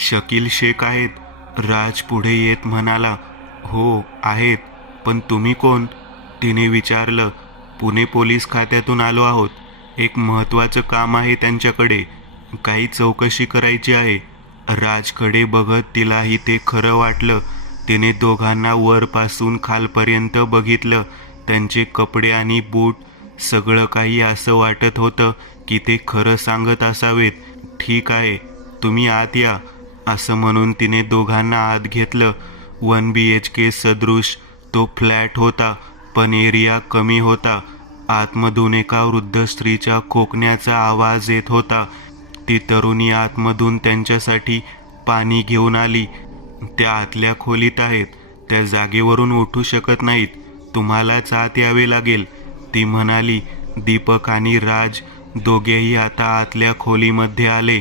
शकील शेख आहेत? राज पुढे येत म्हणाला. हो आहेत, पण तुम्ही कोण? तिने विचारलं. पुणे पोलीस खात्यातून आलो आहोत. एक महत्त्वाचं काम आहे त्यांच्याकडे. काही चौकशी करायची आहे. राजकडे बघत तिलाही ते खरं वाटलं. तिने दोघांना वरपासून खालपर्यंत बघितलं. त्यांचे कपडे आणि बूट, सगळं काही असं वाटत होतं की ते खरं सांगत असावेत. ठीक आहे, तुम्ही आत या, असं म्हणून तिने दोघांना आत घेतलं. 1 BHK सदृश तो फ्लॅट होता, पण एरिया कमी होता. आतमधून एका वृद्ध स्त्रीच्या खोकण्याचा आवाज येत होता. ती तरुणी आतमधून त्यांच्यासाठी पाणी घेऊन आली. त्या आतल्या खोलीत आहेत, त्या जागेवरून उठू शकत नाहीत. तुम्हालाच आत यावे लागेल, ती म्हणाली. दीपक आणि राज दोघेही आता आतल्या खोलीमध्ये आले.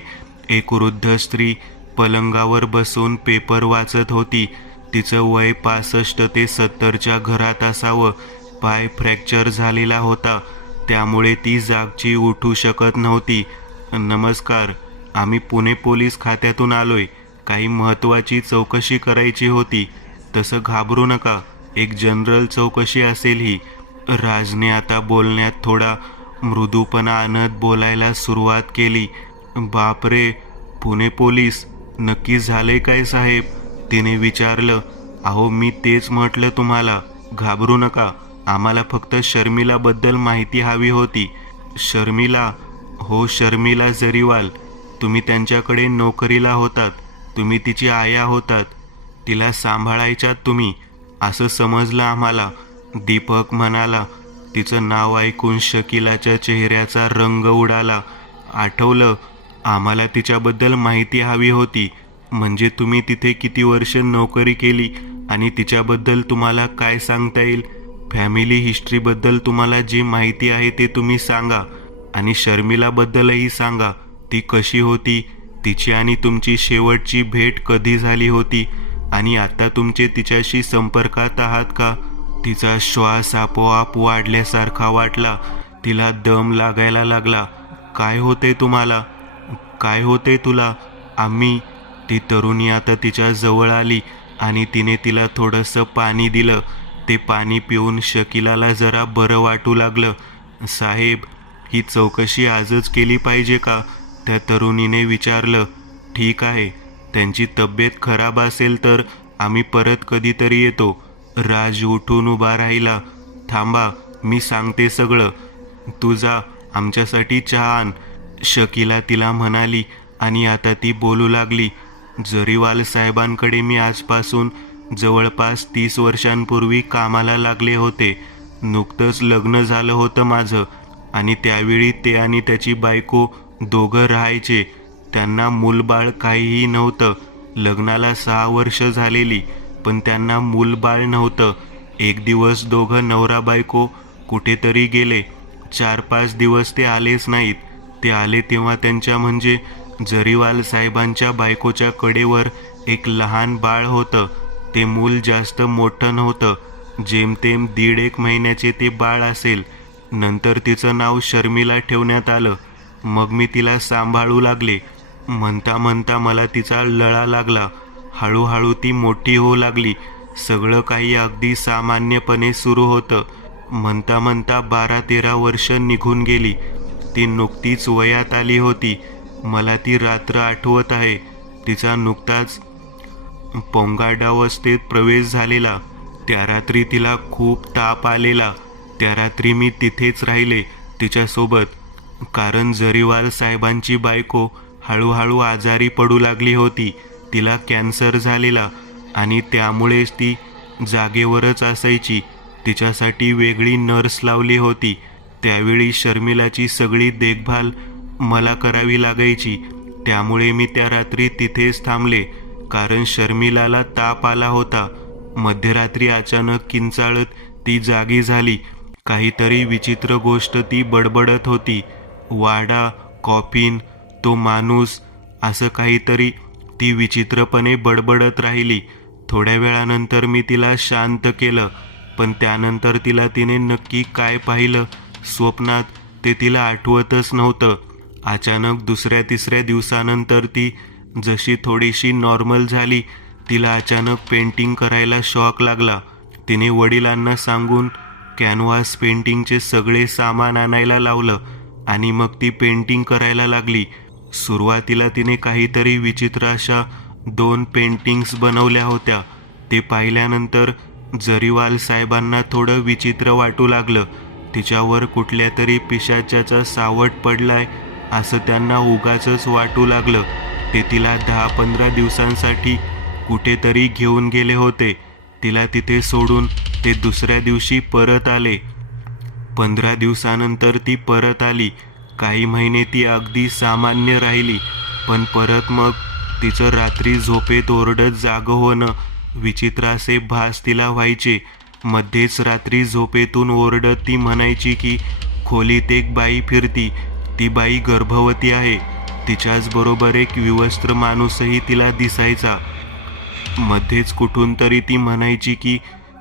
एक वृद्ध स्त्री पलंगावर बसून पेपर वाचत होती. तिचं वय 65 ते 70च्या घरात असावं. पाय फ्रॅक्चर झालेला होता, त्यामुळे ती जागची उठू शकत नव्हती. नमस्कार, आम्ही पुणे पोलीस खात्यातून आलोय. काही महत्त्वाची चौकशी करायची होती. तसं घाबरू नका, एक जनरल चौकशी असेल ही. राजने आता बोलण्यात थोडा मृदूपणा आणत बोलायला सुरुवात केली. बापरे, पुणे पोलीस? नक्की झालंय काय साहेब? तिने विचारलं. अहो, मी तेच म्हटलं तुम्हाला, घाबरू नका. आम्हाला फक्त शर्मिलाबद्दल माहिती हवी होती. शर्मिला? हो, शर्मिला जरीवाल. तुम्ही त्यांच्याकडे नोकरीला होतात. तुम्ही तिची आया होतात. तिला सांभाळायच्यात तुम्ही, असं समजलं आम्हाला, दीपक म्हणाला. तिचं नाव ऐकून शकीलाच्या चेहऱ्याचा रंग उडाला. आठवलं, आम्हाला तिच्याबद्दल माहिती हवी होती. म्हणजे तुम्ही तिथे किती वर्ष नोकरी केली आणि तिच्याबद्दल तुम्हाला काय सांगता येईल? फॅमिली हिस्ट्रीबद्दल तुम्हाला जी माहिती आहे ते तुम्ही सांगा. आणि शर्मिलाबद्दलही सांगा. ती कशी होती? तिची आणि तुमची शेवटची भेट कधी झाली होती? आणि आता तुमचे तिच्याशी संपर्कात आहात का? तिचा श्वास आपोआप वाढल्यासारखा वाटला. तिला दम लागायला लागला. काय होते तुम्हाला? काय होते तुला? आम्ही. ती तरुणी आता तिच्या जवळ आली आणि तिने तिला थोडंसं पाणी दिलं. ते पाणी पिऊन शकीलाला जरा बरं वाटू लागलं. साहेब, ही चौकशी आजच केली पाहिजे का? त्या तरुणीने विचारलं. ठीक आहे, त्यांची तब्येत खराब असेल तर आम्ही परत कधीतरी येतो. राज उठून उभा राहिला. थांबा, मी सांगते सगळं. तू जा, आमच्यासाठी चहा आण, शकीला तिला म्हणाली. आणि आता ती बोलू लागली. जरीवाल साहेबांकडे मी आजपासून जवळपास 30 वर्षांपूर्वी कामाला लागले होते. नुकतंच लग्न झालं होतं माझं. आणि त्यावेळी ते आणि त्याची बायको दोघं राहायचे. त्यांना मूलबाळ काहीही नव्हतं. लग्नाला 6 वर्ष झालेली, पण त्यांना मूलबाळ नव्हतं. एक दिवस दोघं नवरा बायको कुठेतरी गेले. 4-5 दिवस ते आलेच नाहीत. ते आले तेव्हा त्यांच्या म्हणजे जरीवाल साहेबांच्या बायकोच्या कडेवर एक लहान बाळ होतं. ते मूल जास्त मोठं नव्हतं. जेमतेम 1.5 महिन्याचे ते बाळ असेल. नंतर तिचं नाव शर्मिला ठेवण्यात आलं. मग मी तिला सांभाळू लागले. म्हणता म्हणता मला तिचा लळा लागला. हळूहळू ती मोठी होऊ लागली. सगळं काही अगदी सामान्यपणे सुरू होतं. म्हणता म्हणता 12-13 वर्ष निघून गेली. ती नुकतीच वयात आली होती. मला ती रात्र आठवत आहे. तिचा नुकताच पौंगाडावस्थेत प्रवेश झालेला. त्या रात्री तिला खूप ताप आलेला. त्या रात्री मी तिथेच राहिले तिच्यासोबत, कारण जरीवाल साहेबांची बायको हळूहळू आजारी पडू लागली होती. तिला कॅन्सर झालेला आणि त्यामुळेच ती जागेवरच असायची. तिच्यासाठी वेगळी नर्स लावली होती. त्यावेळी शर्मिलाची सगळी देखभाल मला करावी लागायची. त्यामुळे मी त्या रात्री तिथेच थांबले, कारण शर्मिलाला ताप आला होता. मध्यरात्री अचानक किंचाळत ती जागी झाली. काहीतरी विचित्र गोष्ट ती बडबडत होती. वाडा, कॉफिन, तो माणूस, असं काहीतरी ती विचित्रपणे बडबडत राहिली. थोड्या वेळानंतर मी तिला शांत केलं, पण त्यानंतर तिने नक्की काय पाहिलं स्वप्नात ते तिला आठवतच नव्हतं. अचानक 2-3 दिवसानंतर ती जशी थोडीशी नॉर्मल झाली तिला अचानक पेंटिंग करायला शॉक लागला. तिने वडिलांना सांगून कॅनव्हास पेंटिंगचे सगळे सामान आणायला लावलं आणि मग ती पेंटिंग करायला लागली. सुरुवातीला तिने काहीतरी विचित्र अशा 2 पेंटिंग्स बनवल्या होत्या. ते पाहिल्यानंतर जरीवाल साहेबांना थोडं विचित्र वाटू लागलं. तिच्यावर कुठल्या तरी पिशाच्याचा सावट पडलाय असं त्यांना उगाचच वाटू लागलं. ते तिला 10-15 दिवसांसाठी कुठेतरी घेऊन गेले होते. तिला तिथे सोडून ते दुसऱ्या दिवशी परत आले. 15 दिवसानंतर ती परत आली. काही महिने ती अगदी सामान्य राहिली, पण परत मग तिचं रात्री झोपेत ओरडत जागं होणं, विचित्र असे भास तिला व्हायचे. मध्येच रात्री झोपेतून ओरडत ती म्हणायची की खोलीत एक बाई फिरती, ती बाई गर्भवती आहे. तिच्याच बरोबर एक विवस्त्र माणूसही तिला दिसायचा. मध्येच कुठून तरी ती म्हणायची की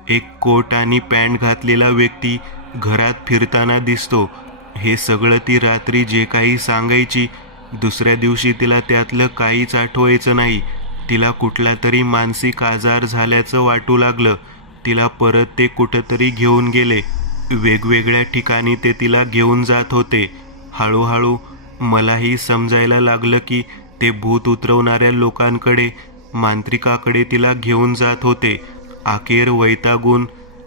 एक कोट आणि पॅन्ट घातलेला व्यक्ती घरात फिरताना दिसतो. हे सगळं ती रात्री जे काही सांगायची, दुसऱ्या दिवशी तिला त्यातलं काहीच आठवायचं नाही. तिला कुठला तरी मानसिक आजार झाल्याचं वाटू लागलं. तिला परत ते कुठंतरी घेऊन गेले. वेगवेगळ्या ठिकाणी ते तिला घेऊन जात होते. हळूहळू मलाही समजायला लागलं की ते भूत उतरवणाऱ्या लोकांकडे, मांत्रिकाकडे तिला घेऊन जात होते. अखेर वैतागून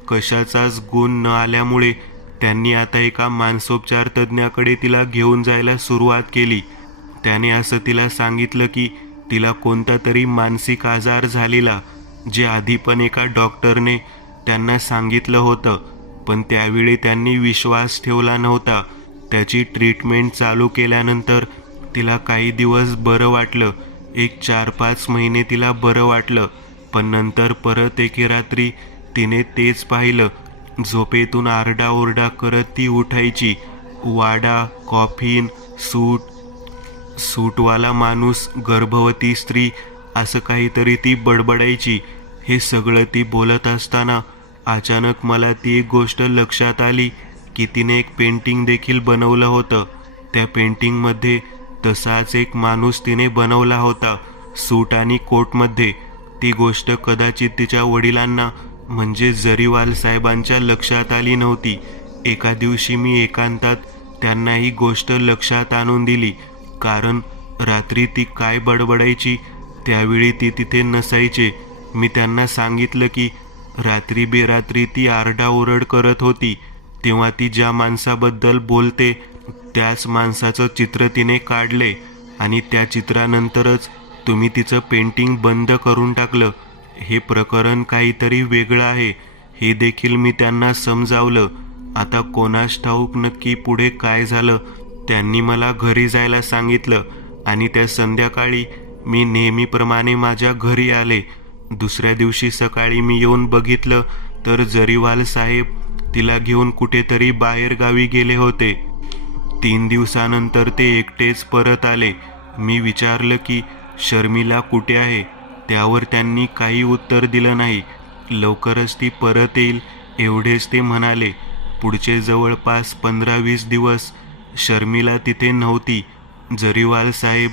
कशाचाच गुण न आल्यामुळे त्यांनी आता एका मानसोपचार तज्ज्ञाकडे तिला घेऊन जायला सुरुवात केली. त्याने असं तिला सांगितलं की तिला कोणता तरी मानसिक आजार झालेला, जे आधी पण एका डॉक्टरने त्यांना सांगितलं होतं, पण त्यावेळी त्यांनी विश्वास ठेवला नव्हता. त्याची ट्रीटमेंट चालू केल्यानंतर तिला काही दिवस बरं वाटलं. एक 4-5 महिने तिला बरं वाटलं, पण नंतर परत एके रात्री तिने तेच पाहिलं. झोपेतून आरडाओरडा करत ती उठायची. वाडा, कॉफिन, सूटवाला माणूस, गर्भवती स्त्री असं काहीतरी ती बडबडायची. हे सगळं ती बोलत असताना अचानक मला ती एक गोष्ट लक्षात आली की तिने एक पेंटिंग देखील बनवलं होतं. त्या पेंटिंगमध्ये तसाच एक माणूस तिने बनवला होता, सूट आणि कोटमध्ये. ती गोष्ट कदाचित तिच्या वडिलांना म्हणजे जरीवाल साहेबांच्या लक्षात आली नव्हती. एका दिवशी मी एकांतात त्यांना ही गोष्ट लक्षात आणून दिली, कारण रात्री ती काय बडबडायची त्यावेळी ती तिथे नसायचे. मी त्यांना सांगितलं की रात्री बेरात्री ती आरडाओरड करत होती, तेव्हा ती ज्या माणसाबद्दल बोलते त्याच माणसाचं चित्र तिने काढले आणि त्या चित्रानंतरच तुम्ही तिचं पेंटिंग बंद करून टाकलं. हे प्रकरण काहीतरी वेगळं आहे, हे देखील मी त्यांना समजावलं. आता कोणास ठाऊक नक्की पुढे काय झालं. त्यांनी मला घरी जायला सांगितलं आणि त्या संध्याकाळी मी नेहमीप्रमाणे माझ्या घरी आले. दुसऱ्या दिवशी सकाळी मी येऊन बघितलं तर जरीवाल साहेब तिला घेऊन कुठेतरी बाहेर गावी गेले होते. 3 दिवसानंतर ते एकटेच परत आले. मी विचारलं की शर्मिला कुठे आहे, त्यावर त्यांनी काही उत्तर दिलं नाही. लवकरच ती परत येईल एवढेच ते म्हणाले. पुढचे जवळपास 15-20 दिवस शर्मिला तिथे नव्हती. जरीवाल साहेब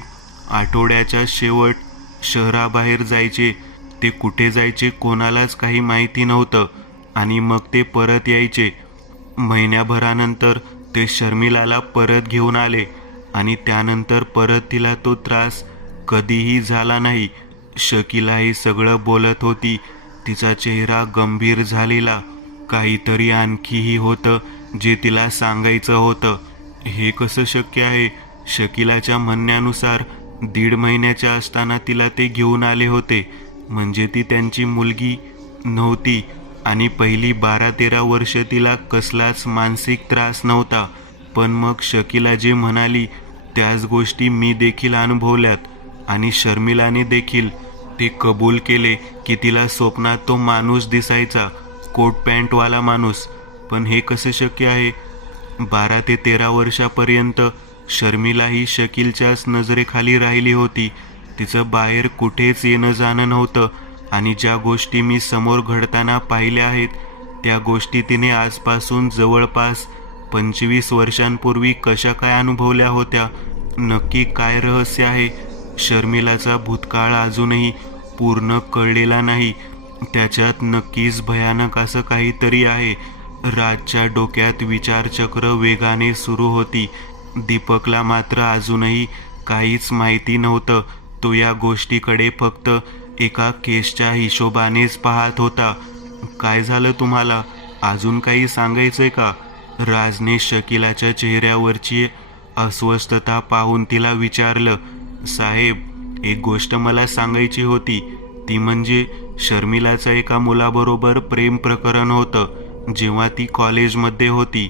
आठवड्याच्या शेवट शहराबाहेर जायचे. ते कुठे जायचे कोणालाच काही माहिती नव्हतं आणि मग ते परत यायचे. महिन्याभरानंतर ते शर्मिलाला परत घेऊन आले आणि त्यानंतर परत तिला तो त्रास कधीही झाला नाही. शकीला हे सगळं बोलत होती. तिचा चेहरा गंभीर झालेला. काहीतरी आणखीही होतं जे तिला सांगायचं होतं. हे कसं शक्य आहे? शकीलाच्या म्हणण्यानुसार 1.5 महिन्याच्या असताना तिला ते घेऊन आले होते. म्हणजे ती त्यांची मुलगी नव्हती आणि पहिली 12-13 वर्ष तिला कसलाच मानसिक त्रास नव्हता. पण मग शकीला जे म्हणाली त्याच गोष्टी मी देखील अनुभवल्यात आणि शर्मिलाने देखील. ते कबूल केले की तिला स्वप्नात तो माणूस दिसायचा, कोट पॅन्टवाला माणूस. पण हे कसं शक्य आहे? 12 ते 13 वर्षापर्यंत शर्मिला ही शकीलच्याच नजरेखाली राहिली होती. तिचं बाहेर कुठेच येणं जाणं नव्हतं आणि ज्या गोष्टी मी समोर घडताना पाहिल्या आहेत त्या गोष्टी तिने आजपासून जवळपास 25 वर्षांपूर्वी कशा काय अनुभवल्या होत्या. नक्की काय रहस्य आहे शर्मिलाचा भूतकाळ अजूनही पूर्ण कळलेला नाही. त्याच्यात नक्कीच भयानक असं काहीतरी आहे. राजच्या डोक्यात विचारचक्र वेगाने सुरू होती. दीपकला मात्र अजूनही काहीच माहिती नव्हतं. तो या गोष्टीकडे फक्त एका केसच्या हिशोबानेच पाहत होता. काय झालं तुम्हाला? अजून काही सांगायचंय का? राजने शकिलाच्या चेहऱ्यावरची अस्वस्थता पाहून तिला विचारलं. साहेब, एक गोष्ट मला सांगायची होती. ती म्हणजे शर्मिलाचं एका मुलाबरोबर प्रेम प्रकरण होतं जेव्हा ती कॉलेजमध्ये होती.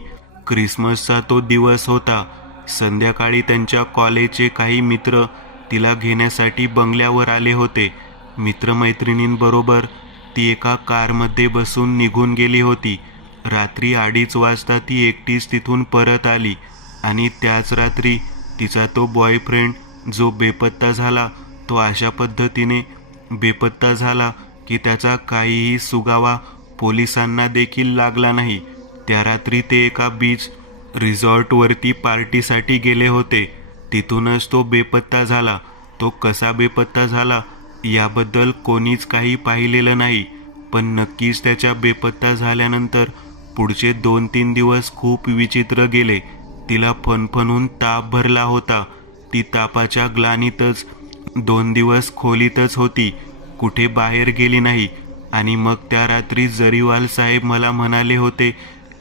क्रिसमसचा तो दिवस होता. संध्याकाळी त्यांच्या कॉलेजचे काही मित्र तिला घेण्यासाठी बंगल्यावर आले होते. मित्रमैत्रिणींबरोबर ती एका कारमध्ये बसून निघून गेली होती. रात्री 2:30 वाजता ती एकटीच तिथून परत आली आणि त्याच रात्री तिचा तो बॉयफ्रेंड जो बेपत्ता झाला, तो अशा पद्धतीने बेपत्ता झाला की त्याचा काहीही सुगावा पोलिसांना देखील लागला नाही. त्या रात्री ते एका बीच रिसॉर्टवरती पार्टीसाठी गेले होते. तिथूनच तो बेपत्ता झाला. तो कसा बेपत्ता झाला याबद्दल कोणीच काही पाहिलेलं नाही, पण नक्कीच त्याच्या बेपत्ता झाल्यानंतर पुढचे 2-3 दिवस खूप विचित्र गेले. तिला फणफणून ताप भरला होता. ती तापाच्या ग्लानीतच 2 दिवस खोलीतच होती, कुठे बाहेर गेली नाही. आणि मग त्या रात्री जरीवाल साहेब मला म्हणाले होते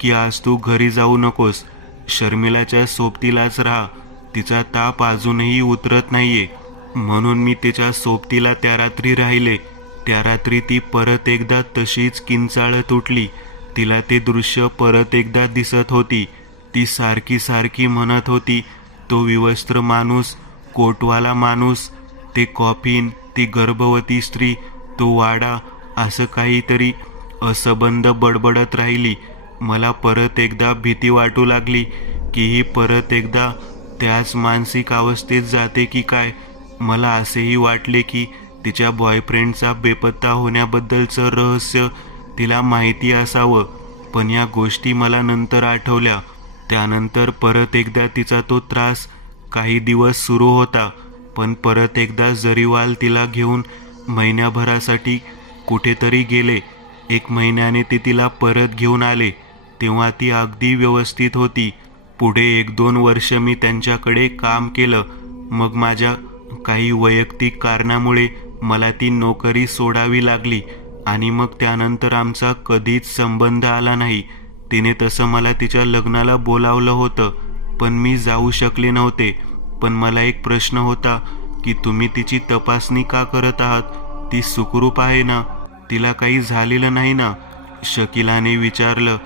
की आज तू घरी जाऊ नकोस, शर्मिलाच्या सोबतीलाच राहा, तिचा ताप अजूनही उतरत नाहीये. म्हणून मी तिच्या सोबतीला त्या रात्री राहिले. त्या रात्री ती परत एकदा तशीच किंचाळत उठली. तिला ते दृश्य परत एकदा दिसत होती. ती सारखी सारखी म्हणत होती, तो विवस्त्र माणूस, कोटवाला माणूस, ते कॉफिन, ती गर्भवती स्त्री, तो वाडा, असं काहीतरी असंबंध बडबडत राहिली. मला परत एकदा भीती वाटू लागली की ही परत एकदा त्याच मानसिक अवस्थेत जाते की काय. मला असेही वाटले की तिच्या बॉयफ्रेंडचा बेपत्ता होण्याबद्दलचं रहस्य तिला माहिती असावं. पण या गोष्टी मला नंतर आठवल्या. त्यानंतर परत एकदा तिचा तो त्रास काही दिवस सुरू होता. पण परत एकदा जरीवाल तिला घेऊन महिन्याभरासाठी कुठेतरी गेले. 1 महिन्याने ते तिला परत घेऊन आले. तेव्हा ती अगदी व्यवस्थित होती. पुढे 1-2 वर्ष मी त्यांच्याकडे काम केलं. मग माझ्या काही वैयक्तिक कारणामुळे मला ती नोकरी सोडावी लागली आणि मग त्यानंतर आमचा कधीच संबंध आला नाही. तिने तसं मला तिच्या लग्नाला बोलावलं होतं, पण मी जाऊ शकले नव्हते. पण मला एक प्रश्न होता की तुम्ही तिची तपासणी का करत आहात? ती सुखरूप आहे ना? तिला काही झालेलं नाही ना? शकिलाने विचारलं.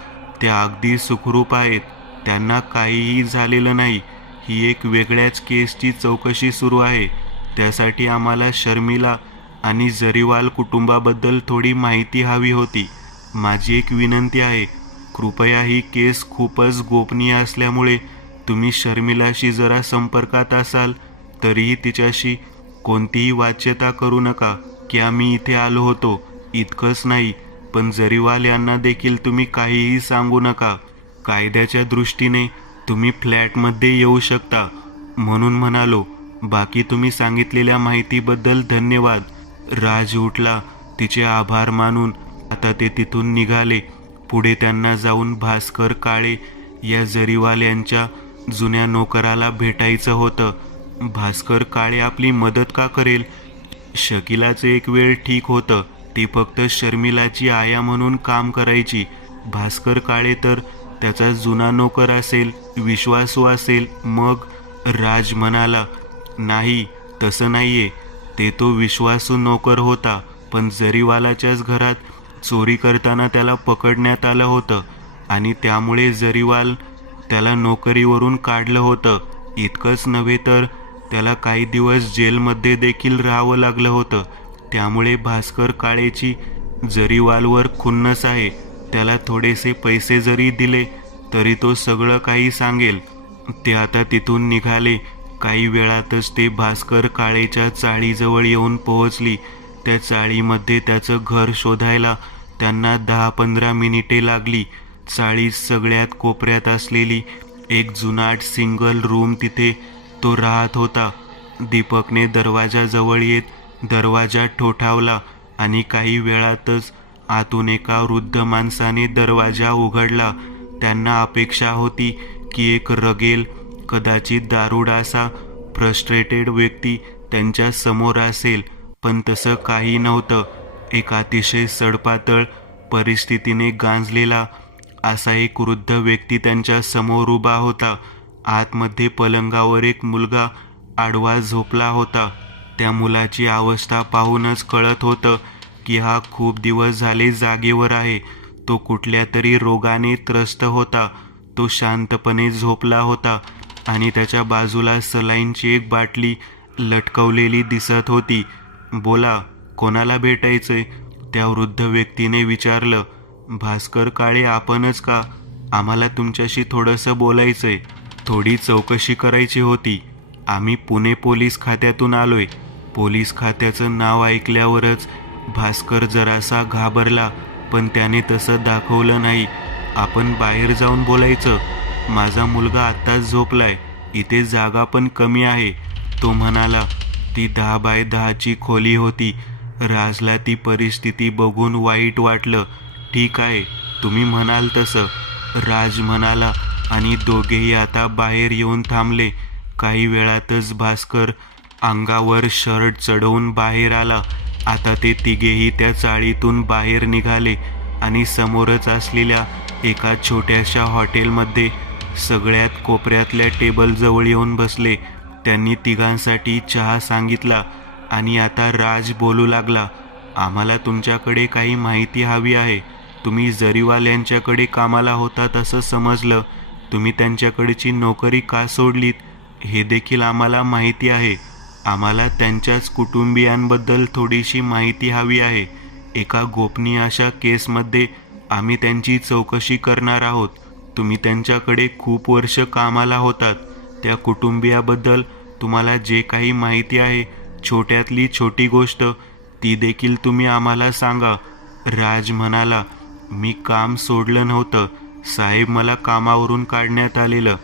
त्या अगदी सुखरूप आहेत, त्यांना काहीही झालेलं नाही. ही एक वेगळ्याच केसची चौकशी सुरू आहे. त्यासाठी आम्हाला शर्मिला आणि जरीवाल कुटुंबाबद्दल थोडी माहिती हवी होती. माझी एक विनंती आहे, कृपया ही केस खूपच गोपनीय असल्यामुळे तुम्ही शर्मिलाशी जरा संपर्कात असाल तरीही तिच्याशी कोणतीही वाच्यता करू नका की आम्ही इथे आलो होतो. इतकंच नाही, पण जरीवाल यांना देखील तुम्ही काहीही सांगू नका. कायद्याच्या दृष्टीने तुम्ही फ्लॅटमध्ये येऊ शकता म्हणून म्हणालो. बाकी तुम्ही सांगितलेल्या माहितीबद्दल धन्यवाद. राज उठला. तिचे आभार मानून आता ते तिथून निघाले. पुढे त्यांना जाऊन भास्कर काळे या जरीवाल यांच्या जुन्या नोकराला भेटायचं होतं. भास्कर काळे आपली मदत का करेल? शकिलाचं एक वेळ ठीक होतं, ती फक्त शर्मिलाची आया म्हणून काम करायची. भास्कर काळे तर त्याचा जुना नोकर असेल, विश्वासू असेल. मग राज म्हणाला, नाही, तसं नाहीये. ते तो विश्वासू नोकर होता, पण जरीवालाच्याच घरात चोरी करताना त्याला पकडण्यात आलं होतं आणि त्यामुळे जरीवाल त्याला नोकरीवरून काढलं होतं. इतकंच नव्हे तर त्याला काही दिवस जेलमध्ये देखील राहावं लागलं होतं. त्यामुळे भास्कर काळेची जरीवालवर खुन्नस आहे. त्याला थोडेसे पैसे जरी दिले तरी तो सगळं काही सांगेल. ते आता तिथून निघाले. काही वेळातच ते भास्कर काळेच्या चाळीजवळ येऊन पोहोचली. त्या चाळीमध्ये त्याचं घर शोधायला त्यांना 10-15 मिनिटे लागली. चाळीत सगळ्यात कोपऱ्यात असलेली एक जुनाट सिंगल रूम, तिथे तो राहत होता. दीपकने दरवाजाजवळ येत दरवाजा ठोठावला आणि काही वेळातच आतून एका वृद्ध माणसाने दरवाजा उघडला. त्यांना अपेक्षा होती की एक रगेल, कदाचित दारुडा असा फ्रस्ट्रेटेड व्यक्ती त्यांच्या समोर असेल, पण तसं काही नव्हतं. एक अतिशय सडपातळ परिस्थितीने गांजलेला असा एक वृद्ध व्यक्ती त्यांच्या समोर उभा होता. आतमध्ये पलंगावर एक मुलगा आडवा झोपला होता. त्या मुलाची अवस्था पाहूनच कळत होतं की हा खूप दिवस झाले जागेवर आहे. तो कुठल्या तरी रोगाने त्रस्त होता. तो शांतपणे झोपला होता आणि त्याच्या बाजूला सलाईनची एक बाटली लटकवलेली दिसत होती. बोला, कोणाला भेटायचंय? त्या वृद्ध व्यक्तीने विचारलं. भास्कर काळे आपणच का? आम्हाला तुमच्याशी थोडंसं बोलायचंय, थोडी चौकशी करायची होती. आम्ही पुणे पोलीस खात्यातून आलोय. पोलीस खात्याचं नाव ऐकल्यावरच भास्कर जरासा घाबरला, पण त्याने तसं दाखवलं नाही. आपण बाहेर जाऊन बोलायचं. माझा मुलगा आत्ताच झोपलाय, इथे जागा पण कमी आहे, तो म्हणाला. ती 10 बाय 10ची खोली होती. राजला ती परिस्थिती बघून वाईट वाटलं. ठीक आहे, तुम्ही म्हणाल तसं, राज म्हणाला आणि दोघेही आता बाहेर येऊन थांबले. काही वेळातच भास्कर अंगावर शर्ट चढवून बाहेर आला. आता ते तिघेही त्या चाळीतून बाहेर निघाले आणि समोरच असलेल्या एका छोट्याशा हॉटेलमध्ये सगळ्यात कोपऱ्यातल्या टेबलजवळ येऊन बसले. त्यांनी तिघांसाठी चहा सांगितला आणि आता राज बोलू लागला. आम्हाला तुमच्याकडे काही माहिती हवी आहे. तुम्ही जरीवाल्यांच्याकडे कामाला होतात असं समजलं. तुम्ही त्यांच्याकडची नोकरी का सोडलीत हे देखील आम्हाला माहिती आहे. आम्हाला त्यांच्याच कुटुंबियांबद्दल थोडीशी माहिती हवी आहे. एका गोपनीय अशा केसमध्ये आम्ही त्यांची चौकशी करणार आहोत. तुम्ही त्यांच्याकडे खूप वर्ष कामाला होतात. त्या कुटुंबियाबद्दल तुम्हाला जे काही माहिती आहे, छोट्यातली छोटी गोष्ट, ती देखील तुम्ही आम्हाला सांगा. राज म्हणाला. मी काम सोडलं नव्हतं साहेब, मला कामावरून काढण्यात आलेलं.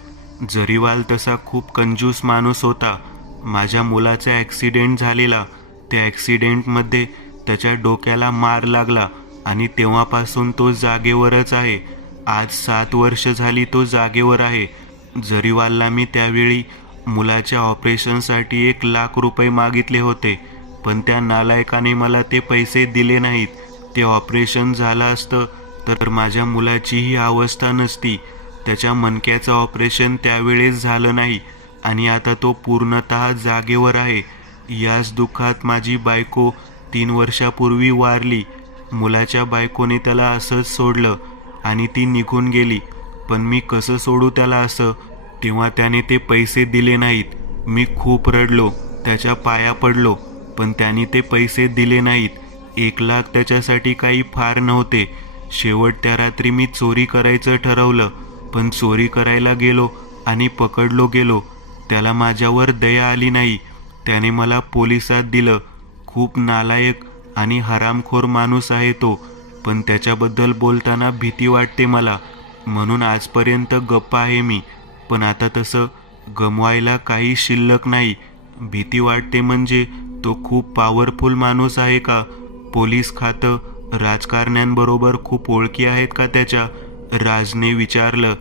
जरीवाल तसा खूप कंजूस माणूस होता. माझ्या मुलाचा ॲक्सिडेंट झालेला. त्या ॲक्सिडेंटमध्ये त्याच्या डोक्याला मार लागला आणि तेव्हापासून तो जागेवरच आहे. आज 7 वर्ष झाली तो जागेवर आहे. जरीवालला मी त्यावेळी मुलाच्या ऑपरेशनसाठी 1,00,000 रुपये मागितले होते, पण त्या नालायकाने मला ते पैसे दिले नाहीत. ते ऑपरेशन झालं असतं तर माझ्या मुलाची ही अवस्था नसती. त्याच्या मणक्याचं ऑपरेशन त्यावेळेस झालं नाही आणि आता तो पूर्णतः जागेवर आहे. याच दुःखात माझी बायको 3 वर्षापूर्वी वारली. मुलाच्या बायकोने त्याला असंच सोडलं आणि ती निघून गेली. पण मी कसं सोडू त्याला असं? तेव्हा त्याने ते पैसे दिले नाहीत. मी खूप रडलो, त्याच्या पाया पडलो, पण त्याने ते पैसे दिले नाहीत. 1,00,000 त्याच्यासाठी काही फार नव्हते. शेवटच्या रात्री मी चोरी करायचं ठरवलं, पण चोरी करायला गेलो आणि पकडलो गेलो. त्याला माझ्यावर दया आली नाही. त्याने मला पोलिसात दिलं. खूप नालायक आणि हरामखोर माणूस आहे तो, पण त्याच्याबद्दल बोलताना भीती वाटते मला, म्हणून आजपर्यंत गप्प आहे मी. पण आता तसं गमवायला काही शिल्लक नाही. भीती वाटते म्हणजे तो खूप पॉवरफुल माणूस आहे का? पोलीस खातं, राजकारण्यांबरोबर खूप ओळखी आहेत का त्याच्या? राजने विचारलं.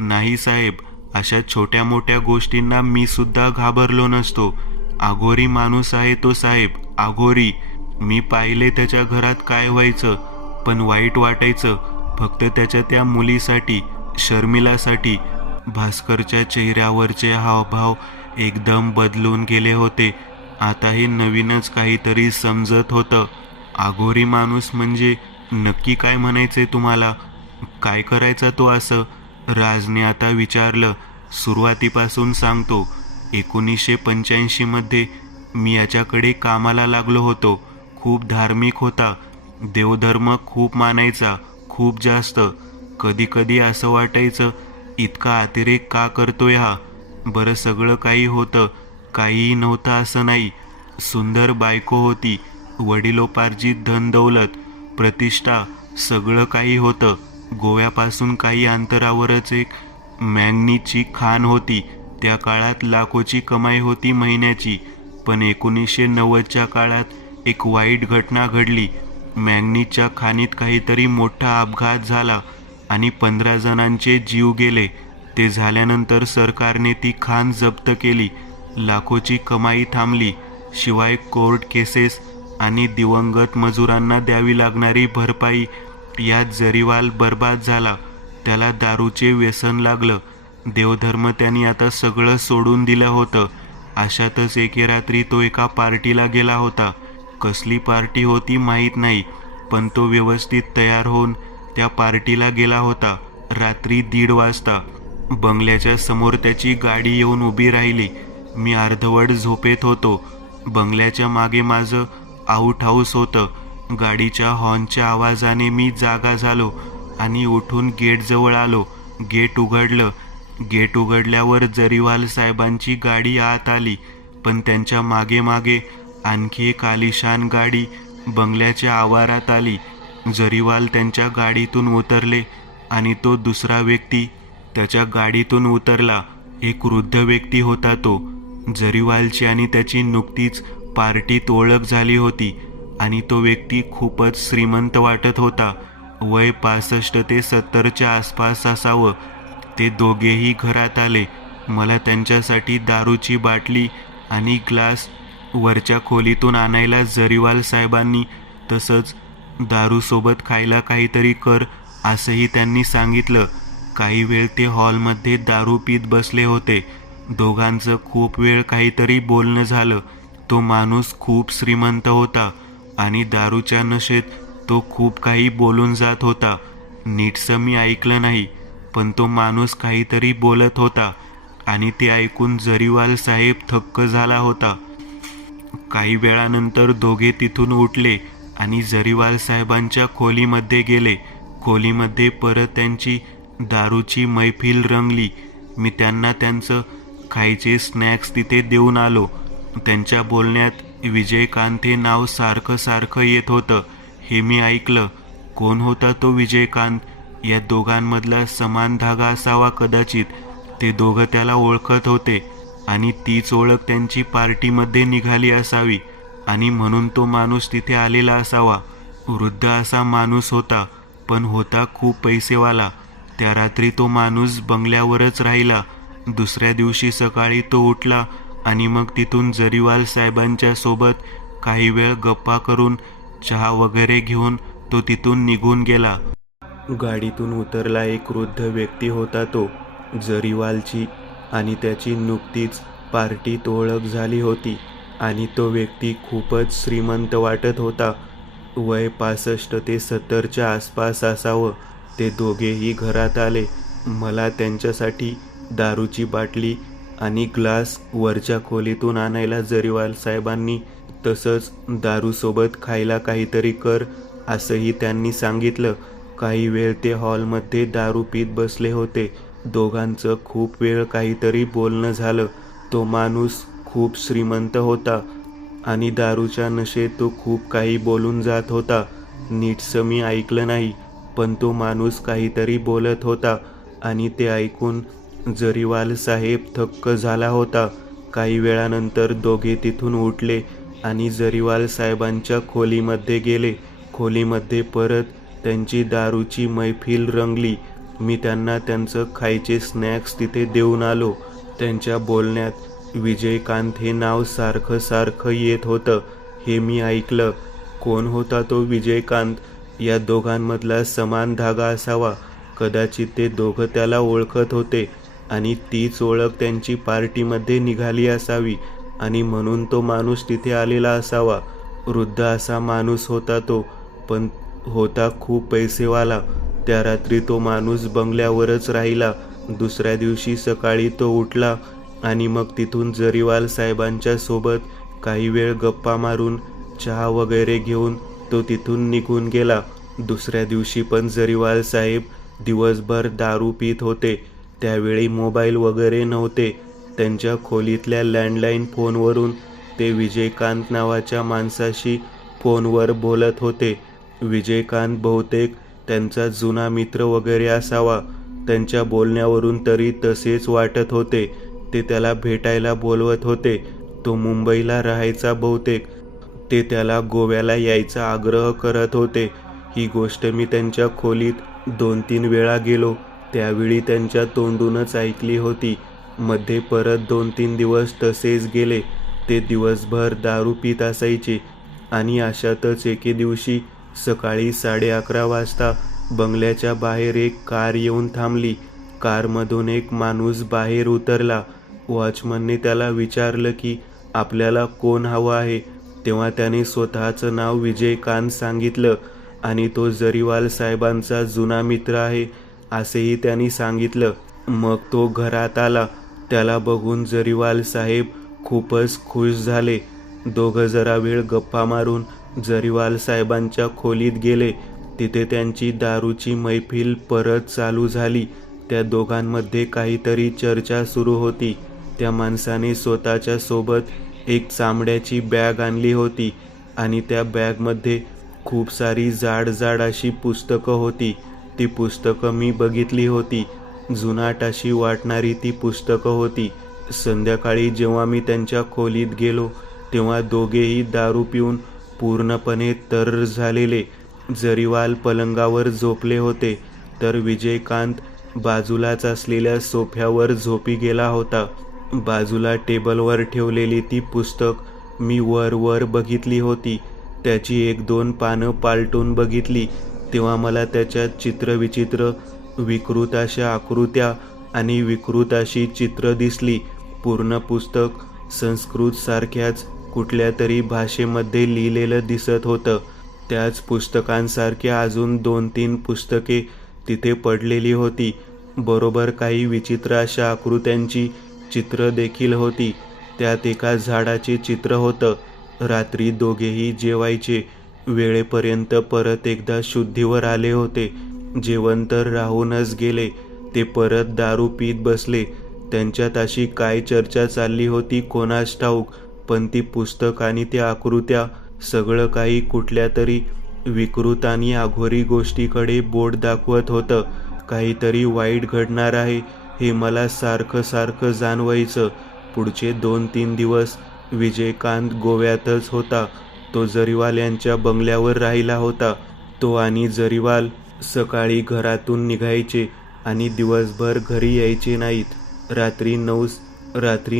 नाही साहेब, अशा छोट्या मोठ्या गोष्टींना मी सुद्धा घाबरलो नसतो. आघोरी माणूस आहे तो साहेब, आघोरी. मी पाहिले त्याच्या घरात काय व्हायचं, पण वाईट वाटायचं फक्त त्याच्या त्या मुलीसाठी, शर्मिलासाठी. भास्करच्या चेहऱ्यावरचे हावभाव एकदम बदलून गेले होते. आता हे नवीनच काहीतरी समजत होतं. आघोरी माणूस म्हणजे नक्की काय म्हणायचंय तुम्हाला? काय करायचा तो असं? राजने आता विचारलं. सुरुवातीपासून सांगतो. 1985 मध्ये मी याच्याकडे कामाला लागलो होतो. खूप धार्मिक होता. देवधर्म खूप मानायचा, खूप जास्त. कधी कधी असं वाटायचं इतका अतिरेक का करतोय हा? बरं सगळं काही होतं, काहीही नव्हतं असं नाही. सुंदर बायको होती, वडिलोपार्जित धन दौलत, प्रतिष्ठा, सगळं काही होतं. गोव्यापासून काही अंतरावरच एक मॅंगनीजची खाण होती. त्या काळात लाखोची कमाई होती महिन्याची. पण 1990च्या काळात एक वाईट घटना घडली. मॅंगनीजच्या खाणीत काहीतरी मोठा अपघात झाला आणि 15 जणांचे जीव गेले. ते झाल्यानंतर सरकारने ती खाण जप्त केली. लाखोची कमाई थांबली. शिवाय कोर्ट केसेस आणि दिवंगत मजुरांना द्यावी लागणारी भरपाई यात जरीवाल बर्बाद झाला. त्याला दारूचे व्यसन लागलं. देवधर्म त्यांनी आता सगळं सोडून दिलं होतं. अशातच एके रात्री तो एका पार्टीला गेला होता. कसली पार्टी होती माहीत नाही, पण तो व्यवस्थित तयार होऊन त्या पार्टीला गेला होता. रात्री 1:30 वाजता बंगल्याच्या समोर त्याची गाडी येऊन उभी राहिली. मी अर्धवट झोपेत होतो. बंगल्याच्या मागे माझं आउट हाऊस होतं. गाडीच्या हॉर्नच्या आवाजाने मी जागा झालो आणि उठून गेटजवळ आलो. गेट उघडलं. गेट उघडल्यावर जरीवाल साहेबांची गाडी आत आली, पण त्यांच्या मागे मागे आणखी एक आलिशान गाडी बंगल्याच्या आवारात आली. जरीवाल त्यांच्या गाडीतून उतरले आणि तो दुसरा व्यक्ती त्याच्या गाडीतून उतरला. एक वृद्ध व्यक्ती होता तो. जरीवालची आणि त्याची नुकतीच पार्टीत ओळख झाली होती आणि तो व्यक्ती खूपच श्रीमंत वाटत होता. वय 65 ते 70च्या आसपास असावं. ते दोघेही घरात आले. मला त्यांच्यासाठी दारूची बाटली आणि ग्लास वरच्या खोलीतून आणायला जरीवाल साहेबांनी, तसंच दारूसोबत खायला काहीतरी कर असंही त्यांनी सांगितलं. काही वेळ ते हॉलमध्ये दारू पीत बसले होते. दोघांचं खूप वेळ काहीतरी बोलणं झालं. तो माणूस खूप श्रीमंत होता आणि दारूच्या नशेत तो खूप काही बोलून जात होता. नीटसं मी ऐकलं नाही, पण तो माणूस काहीतरी बोलत होता आणि ते ऐकून जरीवाल साहेब थक्क झाला होता. काही वेळानंतर दोघे तिथून उठले आणि जरीवाल साहेबांच्या खोलीमध्ये गेले. खोलीमध्ये परत त्यांची दारूची मैफिल रंगली. मी त्यांना त्यांचं खायचे स्नॅक्स तिथे देऊन आलो. त्यांच्या बोलण्यात विजयकांत हे नाव सारखं सारखं येत होतं. हे मी ऐकलं. कोण होता तो विजयकांत? या दोघांमधला समान धागा असावा कदाचित. ते दोघं त्याला ओळखत होते आणि तीच ओळख त्यांची पार्टीमध्ये निघाली असावी आणि म्हणून तो माणूस तिथे आलेला असावा. वृद्ध असा माणूस होता, पण होता खूप पैसेवाला. त्या रात्री तो माणूस बंगल्यावरच राहिला. दुसऱ्या दिवशी सकाळी तो उठला आणि मग तिथून जरीवाल साहेबांच्या सोबत काही वेळ गप्पा करून चहा वगैरे घेऊन तो तिथून निघून गेला. गाडीतून उतरला एक वृद्ध व्यक्ती होता तो. जरीवालची आणि त्याची नुकतीच पार्टीत ओळख झाली होती आणि तो व्यक्ती खूपच श्रीमंत वाटत होता. वय 65 ते 70च्या आसपास असावं. ते दोघेही घरात आले. मला त्यांच्यासाठी दारूची बाटली आणि ग्लास वरच्या खोलीतून आणायला जरीवाल साहेबांनी, तसंच दारूसोबत खायला काहीतरी कर असंही त्यांनी सांगितलं. काही वेळ ते हॉलमध्ये दारू पीत बसले होते. दोघांचं खूप वेळ काहीतरी बोलणं झालं. तो माणूस खूप श्रीमंत होता आणि दारूच्या नशेत तो खूप काही बोलून जात होता. नीटसं मी ऐकलं नाही, पण तो माणूस काहीतरी बोलत होता आणि ते ऐकून जरीवाल साहेब थक्क झाला होता. काही वेळानंतर दोघे तिथून उठले आणि जरीवाल साहेबांच्या खोलीमध्ये गेले. खोलीमध्ये परत त्यांची दारूची मैफिल रंगली. मी त्यांना त्यांचं खायचे स्नॅक्स तिथे देऊन आलो. त्यांच्या बोलण्यात विजयकांत हे नाव सारखं सारखं येत होतं. हे मी ऐकलं. कोण होता तो विजयकांत? या दोघांमधला समान धागा असावा. कदाचित ते दोघं त्याला ओळखत होते आणि तीच ओळख त्यांची पार्टीमध्ये निघाली असावी आणि म्हणून तो माणूस तिथे आलेला असावा. वृद्ध असा माणूस होता तो, पण होता खूप पैसेवाला. त्या रात्री तो माणूस बंगल्यावरच राहिला. दुसऱ्या दिवशी सकाळी तो उठला आणि मग तिथून जरीवाल साहेबांच्या सोबत काही वेळ गप्पा मारून चहा वगैरे घेऊन तो तिथून निघून गेला. दुसऱ्या दिवशी पण जरीवाल साहेब दिवसभर दारू पीत होते. त्यावेळी मोबाईल वगैरे नव्हते. त्यांच्या खोलीतल्या लँडलाईन फोनवरून ते विजयकांत नावाच्या माणसाशी फोनवर बोलत होते. विजयकांत बहुतेक त्यांचा जुना मित्र वगैरे असावा. त्यांच्या बोलण्यावरून तरी तसेच वाटत होते. ते त्याला भेटायला बोलवत होते. तो मुंबईला राहायचा बहुतेक. ते त्याला गोव्याला यायचा आग्रह करत होते. ही गोष्ट मी त्यांच्या खोलीत 2-3 वेळा गेलो त्यावेळी त्यांच्या तोंडूनच ऐकली होती. मध्ये परत 2-3 दिवस तसेच गेले. ते दिवसभर दारू पीत असायचे आणि अशातच एके दिवशी सकाळी 11:30 वाजता बंगल्याच्या बाहेर एक कार येऊन थांबली. कारमधून एक माणूस बाहेर उतरला. वॉचमनने त्याला विचारलं की आपल्याला कोण हवं आहे. तेव्हा त्याने स्वतःचं नाव विजयकांत सांगितलं आणि तो जरीवाल साहेबांचा जुना मित्र आहे असेही त्यांनी सांगितलं. मग तो घरात आला. त्याला बघून जरीवाल साहेब खूपच खुश झाले. दोघं जरा वेळ गप्पा मारून जरीवाल साहेबांच्या खोलीत गेले. तिथे त्यांची दारूची मैफिल परत चालू झाली. त्या दोघांमध्ये काहीतरी चर्चा सुरू होती. त्या माणसाने स्वतःच्या सोबत एक चामड्याची बॅग आणली होती आणि त्या बॅगमध्ये खूप सारी जाड जाड अशी पुस्तकं होती. ती पुस्तकं मी बघितली होती. जुनाट अशी वाटणारी ती पुस्तकं होती. संध्याकाळी जेव्हा मी त्यांच्या खोलीत गेलो तेव्हा दोघेही दारू पिऊन पूर्णपणे तर झालेले. जरीवाल पलंगावर झोपले होते तर विजयकांत बाजूलाच असलेल्या सोफ्यावर झोपी गेला होता. बाजूला टेबलवर ठेवलेली ती पुस्तक मी वर बघितली होती. त्याची 1-2 पानं पालटून बघितली तेव्हा मला त्याच्यात चित्रविचित्र विकृत अशा आकृत्या आणि विकृत अशी चित्र दिसली. पूर्ण पुस्तक संस्कृत सारख्याच कुठल्या तरी भाषेमध्ये लिहिलेलं दिसत होतं. त्याच पुस्तकांसारख्या अजून 2-3 पुस्तके तिथे पडलेली होती. बरोबर काही विचित्र अशा आकृत्यांची चित्र देखील होती. त्यात एका झाडाचे चित्र होतं. रात्री दोघेही जेवायचे वेळेपर्यंत परत एकदा शुद्धीवर आले होते. जेवण तर राहूनच गेले. ते परत दारू पीत बसले. त्यांच्यात अशी काय चर्चा चालली होती कोणास ठाऊक, पण ती पुस्तक आणि त्या आकृत्या सगळं काही कुठल्या तरी विकृत आणि अघोरी गोष्टीकडे बोट दाखवत होतं. काहीतरी वाईट घडणार आहे हे मला सारखं जाणवायचं. पुढचे 2-3 दिवस विजयकांत गोव्यातच होता. तो जरीवाल यांच्या बंगल्यावर राहिला होता. तो आणि जरीवाल सकाळी घरातून निघायचे आणि दिवसभर घरी यायचे नाहीत. रात्री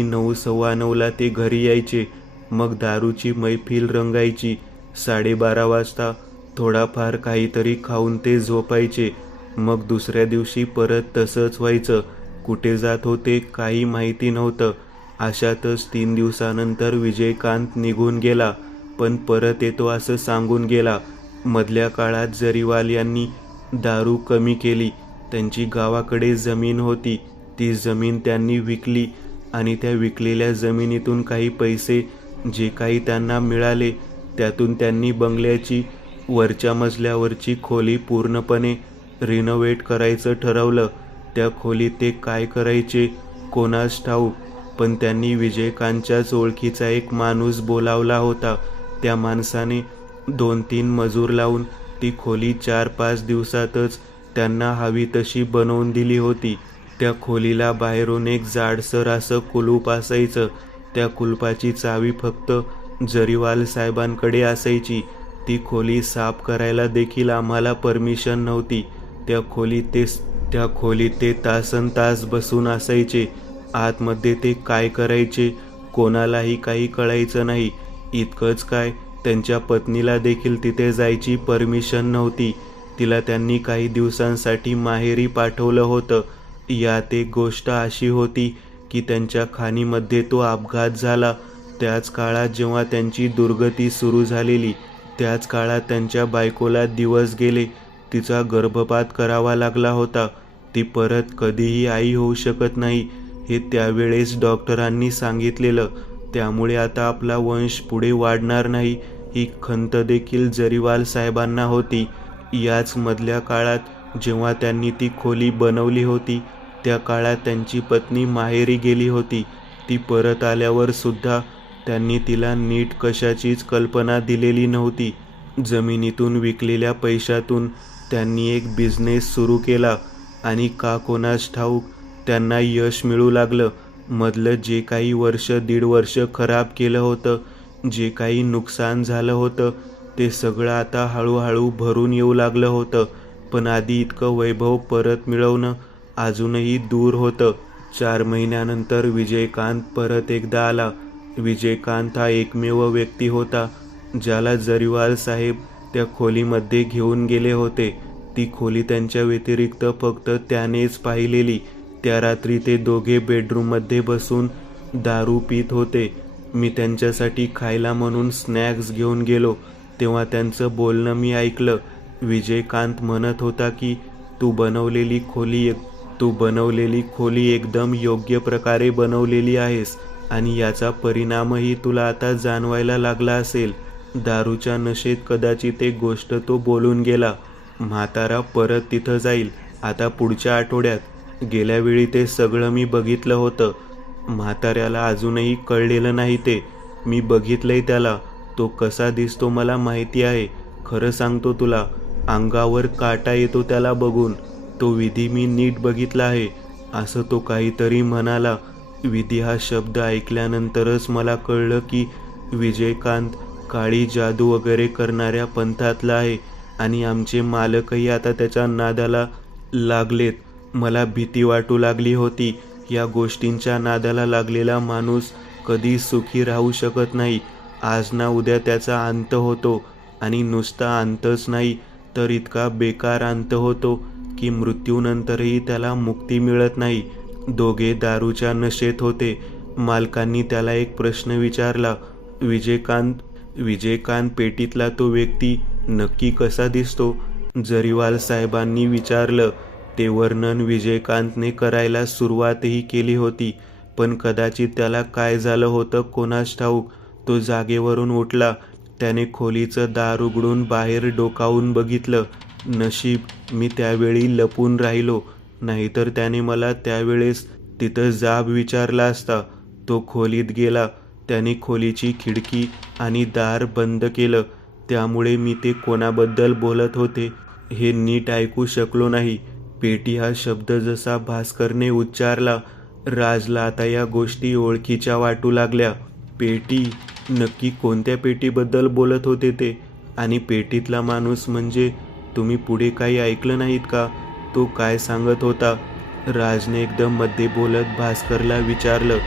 9-9:15 ते घरी यायचे. मग दारूची मैफिल रंगायची. 12:30 वाजता थोडाफार काहीतरी खाऊन ते झोपायचे. मग दुसऱ्या दिवशी परत तसंच व्हायचं. कुठे जात होते काही माहिती नव्हतं. अशातच 3 दिवसानंतर विजयकांत निघून गेला, पण परत येतो असं सांगून गेला. मधल्या काळात जरीवाल यांनी दारू कमी केली. त्यांची गावाकडे जमीन होती. ती जमीन त्यांनी विकली आणि त्या विकलेल्या जमिनीतून काही पैसे जे काही त्यांना मिळाले त्यातून त्यांनी बंगल्याची वरच्या मजल्यावरची खोली पूर्णपणे रिनोव्हेट करायचं ठरवलं. त्या खोलीत ते काय करायचे कोणास ठाऊक, पण त्यांनी विजयकांतच्याच ओळखीचा एक माणूस बोलावला होता. त्या माणसाने 2-3 मजूर लावून ती खोली 4-5 दिवसातच त्यांना हवी तशी बनवून दिली होती. त्या खोलीला बाहेरून एक जाडसर असं कुलूप असायचं. त्या कुलपाची चावी फक्त जरीवाल साहेबांकडे असायची. ती खोली साफ करायला देखील आम्हाला परमिशन नव्हती. त्या खोलीत ते तासनतास बसून असायचे. आतमध्ये ते काय करायचे कोणालाही काही कळायचं नाही. इतकंच काय, त्यांच्या पत्नीला देखील तिथे जायची परमिशन नव्हती. तिला त्यांनी काही दिवसांसाठी माहेरी पाठवलं होतं. यात एक गोष्ट अशी होती की त्यांच्या खाणीमध्ये तो अपघात झाला. त्याच काळात जेव्हा त्यांची दुर्गती सुरू झालेली त्याच काळात त्यांच्या बायकोला दिवस गेले. तिचा गर्भपात करावा लागला होता. ती परत कधीही आई होऊ शकत नाही हे त्यावेळेस डॉक्टरांनी सांगितलेलं. त्यामुळे आता आपला वंश पुढे वाढणार नाही ही खंत देखील जरीवाल साहेबांना होती. याच मधल्या काळात जेव्हा त्यांनी ती खोली बनवली होती त्या काळात त्यांची पत्नी माहेरी गेली होती. ती परत आल्यावर सुद्धा त्यांनी तिला नीट कशाचीच कल्पना दिलेली नव्हती. जमिनीतून विकलेल्या पैशातून त्यांनी एक बिझनेस सुरू केला आणि का कोणास ठाऊक त्यांना यश मिळू लागलं. मधलं जे काही वर्ष 1.5 वर्ष खराब केलं होतं, जे काही नुकसान झालं होतं, ते सगळं आता हळूहळू भरून येऊ लागलं होतं. पण आधी इतकं वैभव परत मिळवणं अजूनही दूर होतं. 4 महिन्यानंतर विजयकांत परत एकदा आला. विजयकांत हा एकमेव व्यक्ती होता ज्याला जरीवाल साहेब त्या खोलीमध्ये घेऊन गेले होते. ती खोली त्यांच्या व्यतिरिक्त फक्त त्यानेच पाहिलेली. त्या रात्री ते दोघे बेडरूममध्ये बसून दारू पीत होते. मी त्यांच्यासाठी खायला म्हणून स्नॅक्स घेऊन गेलो तेव्हा त्यांचं बोलणं मी ऐकलं. विजयकांत म्हणत होता की तू बनवलेली खोली एकदम योग्य प्रकारे बनवलेली आहेस आणि याचा परिणामही तुला आता जाणवायला लागला असेल. दारूच्या नशेत कदाचित एक गोष्ट तो बोलून गेला. म्हातारा परत तिथं जाईल आता पुढच्या आठवड्यात. गेल्या वेळी ते सगळं मी बघितलं होतं. म्हाताऱ्याला अजूनही कळलेलं नाही ते. मी बघितलंय त्याला. तो कसा दिसतो मला माहिती आहे. खरं सांगतो तुला, अंगावर काटा येतो त्याला बघून. तो विधी मी नीट बघितला आहे, असं तो काहीतरी म्हणाला. विधी हा शब्द ऐकल्यानंतरच मला कळलं की विजयकांत काळी जादू वगैरे करणाऱ्या पंथातला आहे आणि आमचे मालकही आता त्याच्या नादाला लागलेत. मला भीती वाटू लागली होती. या गोष्टींच्या नादाला लागलेला माणूस कधी सुखी राहू शकत नाही. आज ना उद्या त्याचा अंत होतो आणि नुसता अंतच नाही तर इतका बेकार अंत होतो की मृत्यूनंतरही त्याला मुक्ती मिळत नाही. दोघे दारूच्या नशेत होते. मालकांनी त्याला एक प्रश्न विचारला, विजयकांत पेटीतला तो व्यक्ती नक्की कसा दिसतो? जरीवाल साहेबांनी विचारलं. ते वर्णन विजयकांतने करायला सुरुवातही केली होती, पण कदाचित त्याला काय झालं होतं कोणास ठाऊक. तो जागेवरून उठला. त्याने खोलीचं दार उघडून बाहेर डोकावून बघितलं. नशीब मी त्यावेळी लपून राहिलो, नाहीतर त्याने मला त्यावेळेस तिथं जाब विचारला असता. तो खोलीत गेला. त्याने खोलीची खिडकी आणि दार बंद केलं. त्यामुळे मी ते कोणाबद्दल बोलत होते हे नीट ऐकू शकलो नाही. पेटी हा शब्द जसा भास्करने उच्चारला, राजला आता या गोष्टी ओळखीच्या वाटू लागल्या. पेटी? नक्की कोणत्या पेटीबद्दल बोलत होते ते? आणि पेटीतला माणूस म्हणजे? तुम्ही पुढे काही ऐकलं नाहीत का? तो काय सांगत होता? राजने एकदम मध्ये बोलत भास्करला विचारलं.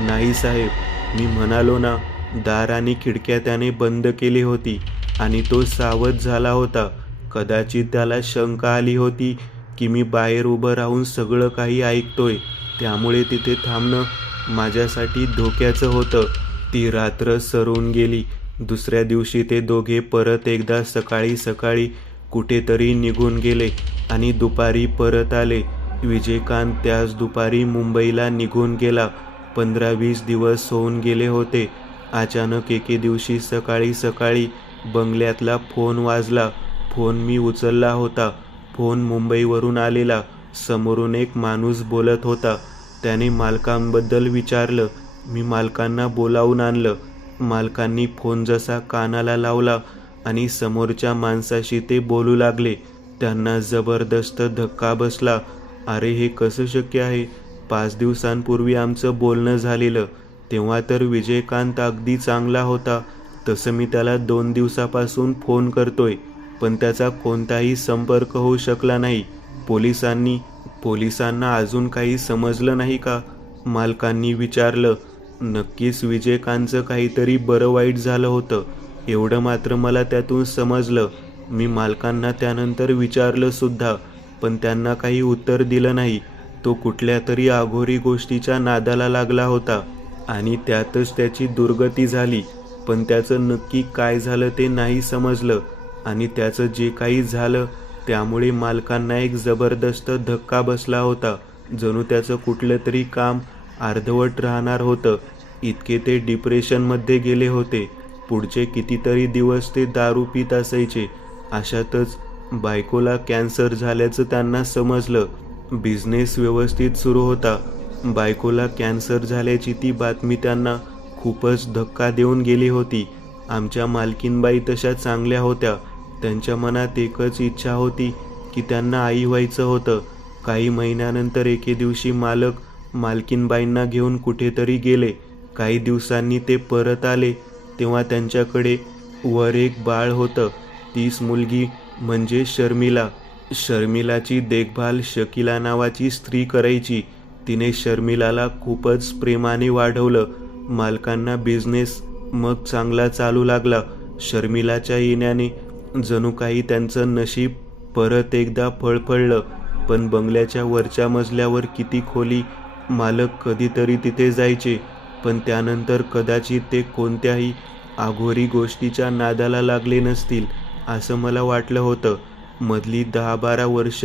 नाही साहेब, मी म्हणालो ना, दार आणि खिडक्या त्याने बंद केली होती आणि तो सावध झाला होता. कदाचित त्याला शंका आली होती की मी बाहेर उभं राहून सगळं काही ऐकतोय, त्यामुळे तिथे थांबणं माझ्यासाठी धोक्याचं होतं. ती रात्र सरून गेली. दुसऱ्या दिवशी ते दोघे परत एकदा सकाळी कुठेतरी निघून गेले आणि दुपारी परत आले. विजयकांत त्याच दुपारी मुंबईला निघून गेला. 15-20 दिवस होऊन गेले होते. अचानक एके दिवशी सकाळी बंगल्यातला फोन वाजला. फोन मी उचलला होता. फोन मुंबईवरून आलेला. समोरून एक माणूस बोलत होता. त्याने मालकांबद्दल विचारलं. मी मालकांना बोलावून आणलं. मालकांनी फोन जसा कानाला लावला आणि समोरच्या माणसाशी ते बोलू लागले. त्यांना जबरदस्त धक्का बसला. अरे, हे कसं शक्य आहे? 5 दिवसांपूर्वी आमचं बोलणं झालेलं, तेव्हा तर विजयकांत अगदी चांगला होता. तसं मी त्याला 2 दिवसापासून फोन करतोय, पण त्याचा कोणताही संपर्क होऊ शकला नाही. पोलिसांना अजून काही समजलं नाही का? मालकांनी विचारलं. नक्कीच विजयकांतचं काहीतरी बरं वाईट झालं होतं, एवढं मात्र मला त्यातून समजलं. मी मालकांना त्यानंतर विचारलं सुद्धा, पण त्यांना काही उत्तर दिलं नाही. तो कुठल्या तरी अघोरी गोष्टीच्या नादाला लागला होता आणि त्यातच त्याची दुर्गती झाली. पण त्याचं नक्की काय झालं ते नाही समजलं आणि त्याचं जे काही झालं त्यामुळे मालकांना एक जबरदस्त धक्का बसला होता. जणू त्याचं कुठलं तरी काम अर्धवट राहणार होतं. इतके ते डिप्रेशनमध्ये गेले होते. पुढचे कितीतरी दिवस ते दारू पीत असायचे. अशातच बायकोला कॅन्सर झाल्याचं त्यांना समजलं. बिझनेस व्यवस्थित सुरू होता. बायकोला कॅन्सर झाल्याची ती बातमी त्यांना खूपच धक्का देऊन गेली होती. आमच्या मालकीनबाई तशा चांगल्या होत्या. त्यांच्या मनात एकच इच्छा होती की त्यांना आई व्हायचं होतं. काही महिन्यानंतर एके दिवशी मालक मालकीनबाईंना घेऊन कुठेतरी गेले. काही दिवसांनी ते परत आले तेव्हा त्यांच्याकडे वर एक बाळ होतं. तीच मुलगी म्हणजे शर्मिला. शर्मिलाची देखभाल शकिला नावाची स्त्री करायची. तिने शर्मिलाला खूपच प्रेमाने वाढवलं. मालकांना बिझनेस मग चांगला चालू लागला. शर्मिलाच्या येण्याने जणू काही त्यांचं नशीब परत एकदा फळफळलं. पण बंगल्याच्या वरच्या मजल्यावर किती खोली, मालक कधीतरी तिथे जायचे, पण त्यानंतर कदाचित ते कोणत्याही आघोरी गोष्टीच्या नादाला लागले नसतील असं मला वाटलं होतं. मधली 10-12 वर्ष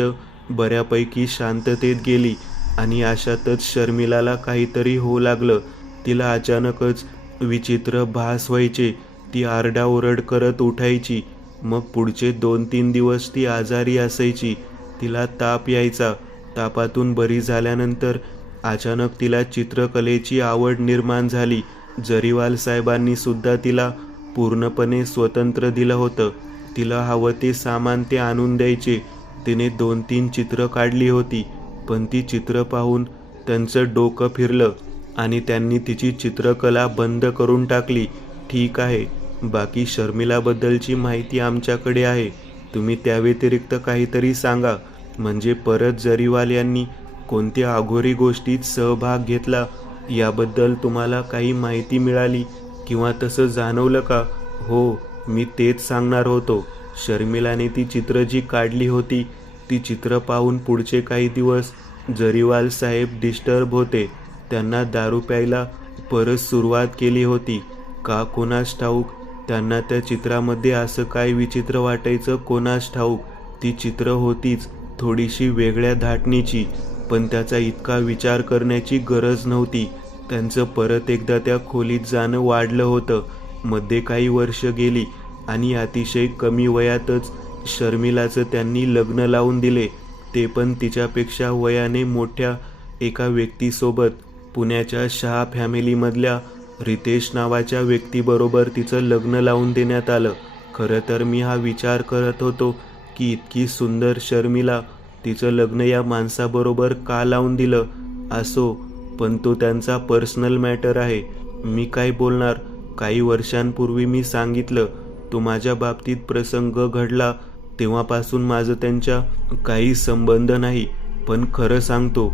बऱ्यापैकी शांततेत गेली आणि अशातच शर्मिलाला काहीतरी होऊ लागलं. तिला अचानकच विचित्र भास व्हायचे. ती आरडाओरड करत उठायची. मग पुढचे 2-3 दिवस ती आजारी असायची. तिला ताप यायचा. तापातून बरी झाल्यानंतर अचानक तिला चित्रकलेची आवड निर्माण झाली. जरीवाल साहेबांनी सुद्धा तिला पूर्णपणे स्वतंत्र दिलं होतं. तिला हवं ते सामान ते आणून द्यायचे. तिने 2-3 चित्र काढली होती, पण ती चित्र पाहून त्यांचं डोकं फिरलं आणि त्यांनी तिची चित्रकला बंद करून टाकली. ठीक आहे, बाकी शर्मिलाबद्दलची माहिती आमच्याकडे आहे. तुम्ही त्या व्यतिरिक्त काहीतरी सांगा. म्हणजे परत जरीवाल यांनी कोणत्या अघोरी गोष्टीत सहभाग घेतला याबद्दल तुम्हाला काही माहिती मिळाली किंवा तसं जाणवलं का? हो, मी तेच सांगणार होतो. शर्मिलाने ती चित्र जी काढली होती ती चित्र पाहून पुढचे काही दिवस जरीवाल साहेब डिस्टर्ब होते. त्यांना दारू प्यायला परत सुरुवात केली होती. का कोणास ठाऊक. त्यांना त्या चित्रामध्ये असं काय विचित्र वाटायचं कोणास ठाऊक. ती चित्र होतीच थोडीशी वेगळ्या धाटणीची, पण त्याचा इतका विचार करण्याची गरज नव्हती. त्यांचं परत एकदा त्या खोलीत जाणं वाढलं होतं. मध्ये काही वर्ष गेली आणि अतिशय कमी वयातच शर्मिलाचं त्यांनी लग्न लावून दिले. ते पण तिच्यापेक्षा वयाने मोठ्या एका व्यक्तीसोबत. पुण्याच्या शहा फॅमिलीमधल्या रितेश नावाच्या व्यक्तीबरोबर तिचं लग्न लावून देण्यात आलं. खरं तर मी हा विचार करत होतो की इतकी सुंदर शर्मिला तिचं लग्न या माणसाबरोबर का लावून दिलं. असो, पण तो त्यांचा पर्सनल मॅटर आहे. मी काय बोलणार. काही वर्षांपूर्वी मी सांगितलं तो माझ्या बाबतीत प्रसंग घडला तेव्हापासून माझं त्यांच्या काही संबंध नाही. पण खरं सांगतो,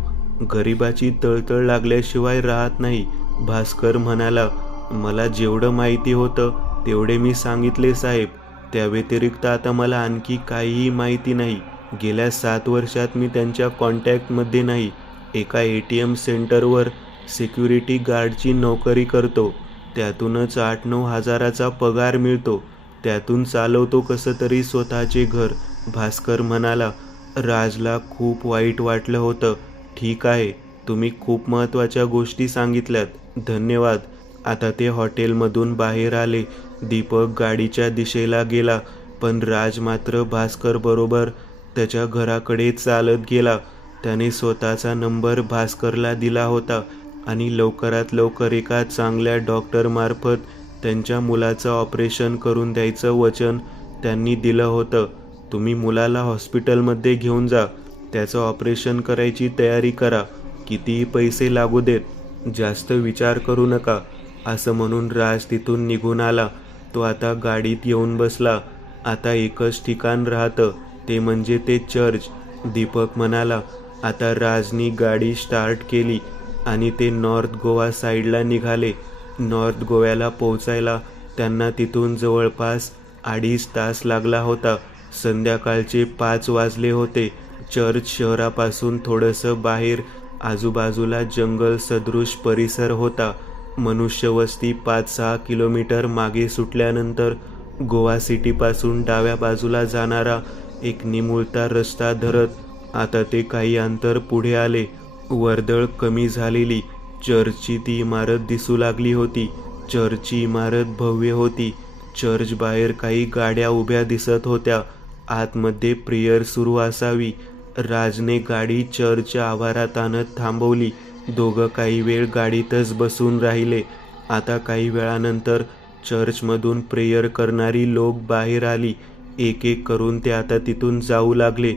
गरिबाची तळतळ लागल्याशिवाय राहत नाही. भास्कर म्हणाला. मला जेवढं माहिती होतं तेवढे मी सांगितले साहेब. त्या व्यतिरिक्त आता मला आणखी काहीही माहिती नाही. गेल्या 7 वर्षात मी त्यांच्या कॉन्टॅक्टमध्ये नाही. एका ATM सेंटरवर सिक्युरिटी गार्डची नोकरी करतो. त्यातूनच 8-9 हजाराचा पगार मिळतो. त्यातून चालवतो कसं तरी स्वतःचे घर, भास्कर म्हणाला. राजला खूप वाईट वाटलं होतं. ठीक आहे, तुम्ही खूप महत्त्वाच्या गोष्टी सांगितल्यात. धन्यवाद. आता ते हॉटेलमधून बाहेर आले. दीपक गाडीच्या दिशेला गेला, पण राज मात्र भास्करबरोबर त्याच्या घराकडे चालत गेला. त्याने स्वतःचा नंबर भास्करला दिला होता आणि लवकरात लवकर एका चांगल्या डॉक्टरमार्फत त्यांच्या मुलाचं ऑपरेशन करून द्यायचं वचन त्यांनी दिलं होतं. तुम्ही मुलाला हॉस्पिटलमध्ये घेऊन जा. त्याचं ऑपरेशन करायची तयारी करा. कितीही पैसे लागू देत. जास्त विचार करू नका. असं म्हणून राज तिथून निघून आला. तो आता गाडीत येऊन बसला. आता एकच ठिकाण राहतं, ते म्हणजे ते चर्च, दीपक म्हणाला. आता राजनी गाडी स्टार्ट केली आणि ते नॉर्थ गोवा साईडला निघाले. नॉर्थ गोव्याला पोहोचायला त्यांना तिथून जवळपास 2.5 तास लागला होता. संध्याकाळचे 5 वाजले होते. चर्च शहरापासून थोडंसं बाहेर आजूबाजूला जंगल सदृश परिसर होता. मनुष्यवस्ती 5-6 किलोमीटर मागे सुटल्यानंतर गोवा सिटीपासून डाव्या बाजूला जाणारा एक निमुळता रस्ता धरत आता ते काही अंतर पुढे आले. वर्दळ कमी झालेली चर्चची ती इमारत दिसू लागली होती. चर्चची इमारत भव्य होती. चर्च बाहेर काही गाड्या उभ्या दिसत होत्या. आतमध्ये प्रेयर सुरू असावी. राजने गाडी चर्चच्या आवारात आणत थांबवली. दोघं काही वेळ गाडीतच बसून राहिले. आता काही वेळानंतर चर्चमधून प्रेयर करणारी लोक बाहेर आली. एक एक करून ते आता तिथून जाऊ लागले.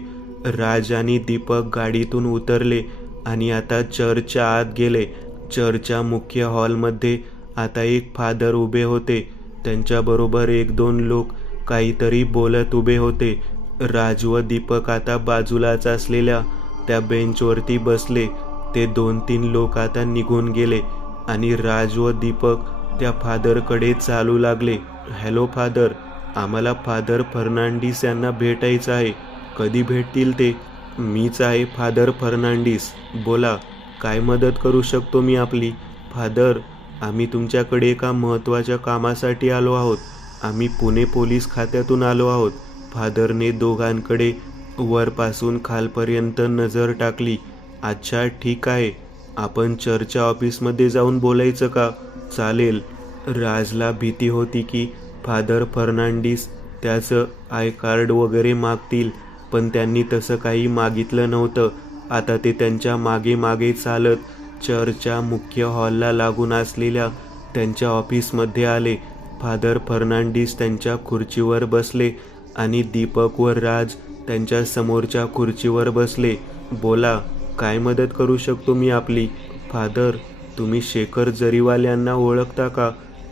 राज आणि दीपक गाडीतून उतरले आणि आता चर्चच्या आत गेले. चर्चच्या मुख्य हॉलमध्ये आता एक फादर उभे होते. त्यांच्याबरोबर 1-2 लोक काहीतरी बोलत उभे होते. राज व दीपक आता बाजूलाच असलेल्या त्या बेंचवरती बसले. ते 2-3 लोक आता निघून गेले आणि राज व दीपक त्या फादरकडे चालू लागले. हॅलो फादर, आम्हाला फादर फर्नांडिस यांना भेटायचं आहे. कधी भेटतील ते? मीच आहे फादर फर्नांडिस. बोला, काय मदत करू शकतो मी आपली? फादर, आम्ही तुमच्याकडे एका महत्त्वाच्या कामासाठी आलो आहोत. आम्ही पुणे पोलीस खात्यातून आलो आहोत. फादरने दोघांकडे वरपासून खालपर्यंत नजर टाकली. अच्छा, ठीक आहे. आपण चर्चच्या ऑफिसमध्ये जाऊन बोलायचं का? चालेल. राजला भीती होती की फादर फर्नांडिस त्याचं आय कार्ड वगैरे मागतील, पण त्यांनी तसं काही मागितलं नव्हतं. आता ते त्यांच्या मागे मागे चालत चर्चच्या मुख्य हॉलला लागून असलेल्या त्यांच्या ऑफिसमध्ये आले. फादर फर्नांडिस त्यांच्या खुर्चीवर बसले आणि दीपक व राज त्यांच्या समोरच्या खुर्चीवर बसले. बोला, काय मदत करू शकतो मी आपली? फादर, तुम्ही शेखर जरीवाल यांना ओळखता का?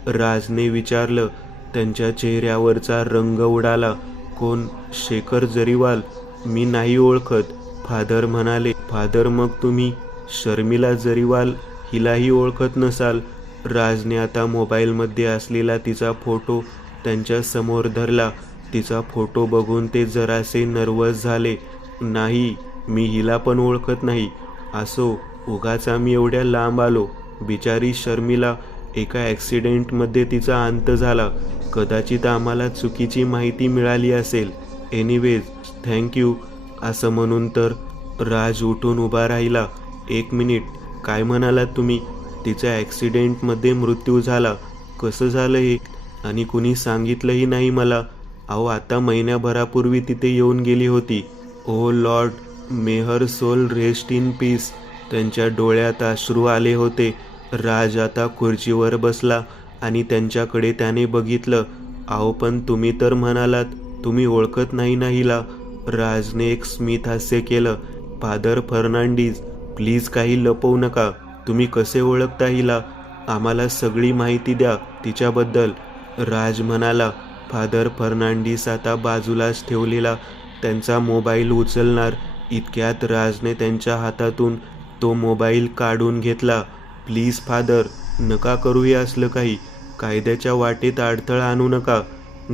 राजने विचारलं. त्यांच्या चेहऱ्यावरचा रंग उडाला. कोण? शेखर जरीवाल? मी नाही ओळखत, फादर म्हणाले. फादर, मग तुम्ही शर्मिला जरीवाल हिलाही ओळखत नसाल. राजने आता मोबाईलमध्ये असलेला तिचा फोटो त्यांच्या समोर धरला. तिचा फोटो बघून ते जरासे नर्वस झाले. नाही, मी हिला पण ओळखत नाही. असो, उगाच आम्ही एवढ्या लांब आलो. बिचारी शर्मिला, एका ॲक्सिडेंटमध्ये तिचा अंत झाला. कदाचित आम्हाला चुकीची माहिती मिळाली असेल. Anyways, thank you. असं म्हणून तर राज उठून उभा राहिला. 1 मिनिट, काय म्हणालात तुम्ही? तिचा ॲक्सिडेंटमध्ये मृत्यू झाला? कसं झालं हे? आणि कुणी सांगितलंही नाही मला. अहो, आता महिन्याभरापूर्वी तिथे येऊन गेली होती. O Lord, may her soul rest in peace. त्यांच्या डोळ्यात अश्रू आले होते. राज आता खुर्चीवर बसला आणि त्यांच्याकडे त्याने बघितलं. अहो, पण तुम्ही तर म्हणालात तुम्ही ओळखत नाही ना हिला? राजने एक स्मित हास्य केलं. फादर फर्नांडिस, प्लीज काही लपवू नका. तुम्ही कसे ओळखता हिला? आम्हाला सगळी माहिती द्या तिच्याबद्दल, राज म्हणाला. फादर फर्नांडिस आता बाजूलाच ठेवलेला त्यांचा मोबाईल उचलणार इतक्यात राजने त्यांच्या हातातून तो मोबाईल काढून घेतला. प्लीज फादर, नका करूया असलं काही. कायद्याच्या वाटेत अडथळा आणू नका.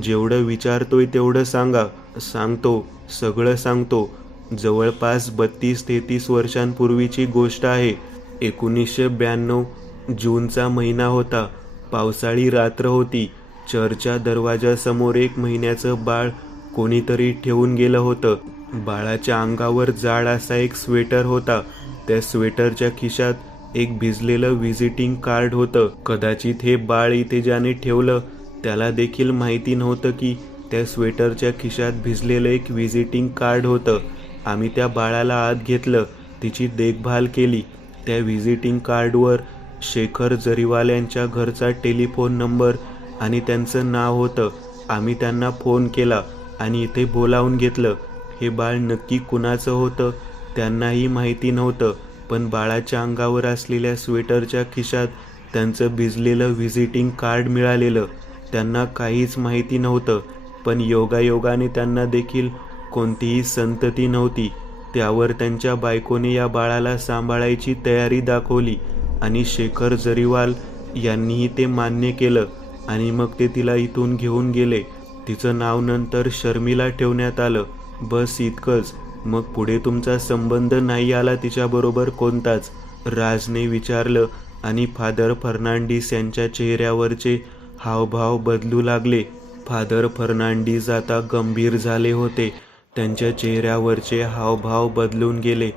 जेवढं विचारतोय तेवढं सांगा. सांगतो, सगळं सांगतो. जवळपास 32-33 वर्षांपूर्वीची गोष्ट आहे. 1992 जूनचा महिना होता. पावसाळी रात्र होती. चर्चच्या दरवाजासमोर 1 महिन्याचं बाळ कोणीतरी ठेवून गेलं होतं. बाळाच्या अंगावर जाड असा एक स्वेटर होता. त्या स्वेटरच्या खिशात एक भिजलेलं व्हिजिटिंग कार्ड होतं. कदाचित हे बाळ इथे ज्याने ठेवलं त्याला देखील माहिती नव्हतं की त्या स्वेटरच्या खिशात भिजलेलं एक व्हिजिटिंग कार्ड होतं. आम्ही त्या बाळाला आत घेतलं, तिची देखभाल केली. त्या व्हिजिटिंग कार्डवर शेखर जरीवाल यांच्या घरचा टेलिफोन नंबर आणि त्यांचं नाव होतं. आम्ही त्यांना फोन केला आणि इथे बोलावून घेतलं. हे बाळ नक्की कुणाचं होतं त्यांनाही माहिती नव्हतं, पण बाळाच्या अंगावर असलेल्या स्वेटरच्या खिशात त्यांचं भिजलेलं व्हिजिटिंग कार्ड मिळालेलं. त्यांना काहीच माहिती नव्हतं, पण योगायोगाने त्यांना देखील कोणतीही संतती नव्हती. त्यावर त्यांच्या बायकोने या बाळाला सांभाळायची तयारी दाखवली आणि शेखर जरीवाल यांनीही ते मान्य केलं आणि मग ते तिला इथून घेऊन गेले. तिचं नाव नंतर शर्मिला ठेवण्यात आलं. बस इतकंच. मग पुढे तुमचा संबंध नाही आला तिच्याबरोबर कोणताच? राजने विचारलं आणि फादर फर्नांडिस यांच्या चेहऱ्यावरचे हावभाव बदलू लागले. फादर फर्नांडिस आता गंभीर झाले होते. त्यांच्या चेहऱ्यावरचे हावभाव बदलून गेले.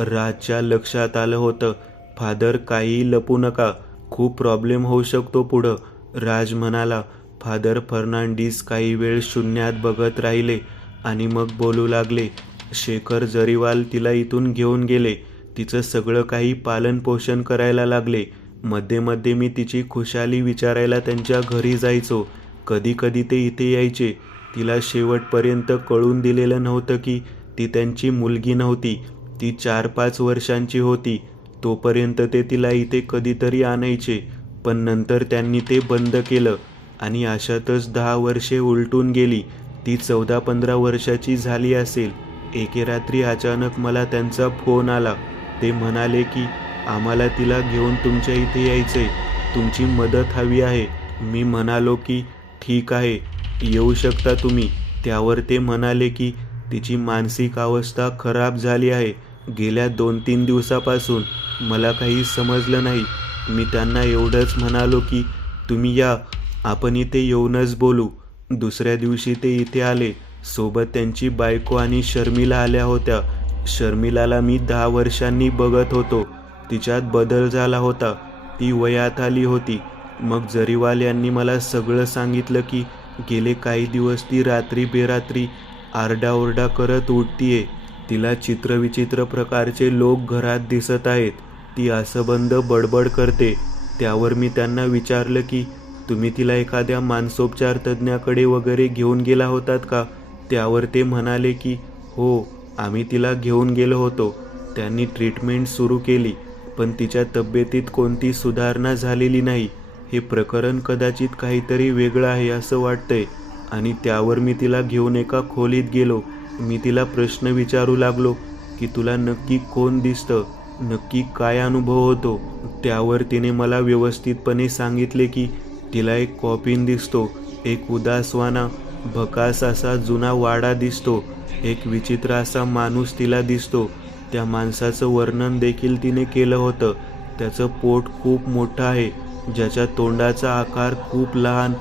राजच्या लक्षात आलं होतं. फादर, काहीही लपू नका. खूप प्रॉब्लेम होऊ शकतो पुढं, राज म्हणाला. फादर फर्नांडिस काही वेळ शून्यात बघत राहिले आणि मग बोलू लागले. शेखर जरीवाल तिला इथून घेऊन गेले. तिचं सगळं काही पालनपोषण करायला लागले. मध्ये मध्ये मी तिची खुशाली विचारायला त्यांच्या घरी जायचो. कधी कधी ते इथे यायचे. तिला शेवटपर्यंत कळून दिलेलं नव्हतं की ती त्यांची मुलगी नव्हती. ती 4-5 वर्षांची होती तोपर्यंत ते तिला इथे कधीतरी आणायचे, पण नंतर त्यांनी ते बंद केलं आणि अशातच 10 वर्षे उलटून गेली. ती 14-15 वर्षाची झाली असेल. एके रात्री अचानक मला त्यांचा फोन आला. ते म्हणाले की आम्हाला तिला घेऊन तुमच्या इथे यायचंय, तुमची मदत हवी आहे. मी म्हणालो की ठीक आहे, येऊ शकता तुम्ही. त्यावर ते म्हणाले की तिची मानसिक अवस्था खराब झाली आहे. गेल्या 2-3 दिवसापासून मला काही समजलं नाही. मी त्यांना एवढंच म्हणालो की तुम्ही या, आपण इथे येऊनच बोलू. दुसऱ्या दिवशी ते इथे आले. सोबत त्यांची बायको आणि शर्मिला आल्या होत्या. शर्मिलाला मी 10 वर्षांनी बघत होतो. तिच्यात बदल झाला होता. ती वयात आली होती. मग जरीवाल यांनी मला सगळं सांगितलं की गेले काही दिवस ती रात्री बेरात्री आरडाओरडा करत उठतीये. तिला चित्रविचित्र प्रकारचे लोक घरात दिसत आहेत. ती असंबंध बडबड करते. त्यावर मी त्यांना विचारलं की तुम्ही तिला एखाद्या मानसोपचार तज्ज्ञाकडे वगैरे घेऊन गेला होतात का? त्यावर ते म्हणाले की हो, आम्ही तिला घेऊन गेलो होतो. त्यांनी ट्रीटमेंट सुरू केली, पण तिच्या तब्येतीत कोणती सुधारणा झालेली नाही. हे प्रकरण कदाचित काहीतरी वेगळं आहे असं वाटतंय. आणि त्यावर मी तिला घेऊन एका खोलीत गेलो. मी तिला प्रश्न विचारू लागलो की तुला नक्की कोण दिसतं, नक्की काय अनुभव होतो? त्यावर तिने मला व्यवस्थितपणे सांगितले की तिला एक कॉफिन दिसतो, एक उदासवाना भकास असा जुना वाडा दिसतो, एक विचित्र असा माणूस तिला दिसतो. त्या माणसाचं वर्णन देखील तिने केलं होतं. त्याचं पोट खूप मोठं आहे, ज्याच्या तोंडाचा आकार खूप लहान,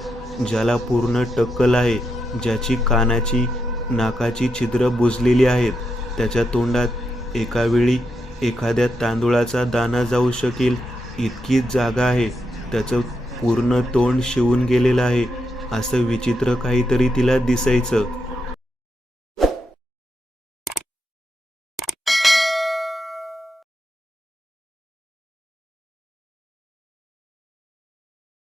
ज्याला पूर्ण टक्कल आहे, ज्याची कानाची नाकाची छिद्र बुजलेली आहेत. त्याच्या तोंडात एका वेळी एखाद्या तांदुळाचा दाणा जाऊ शकेल इतकीच जागा आहे. त्याचं पूर्ण तोंड शिवून गेलेलं आहे. असं विचित्र काहीतरी तिला दिसायचं.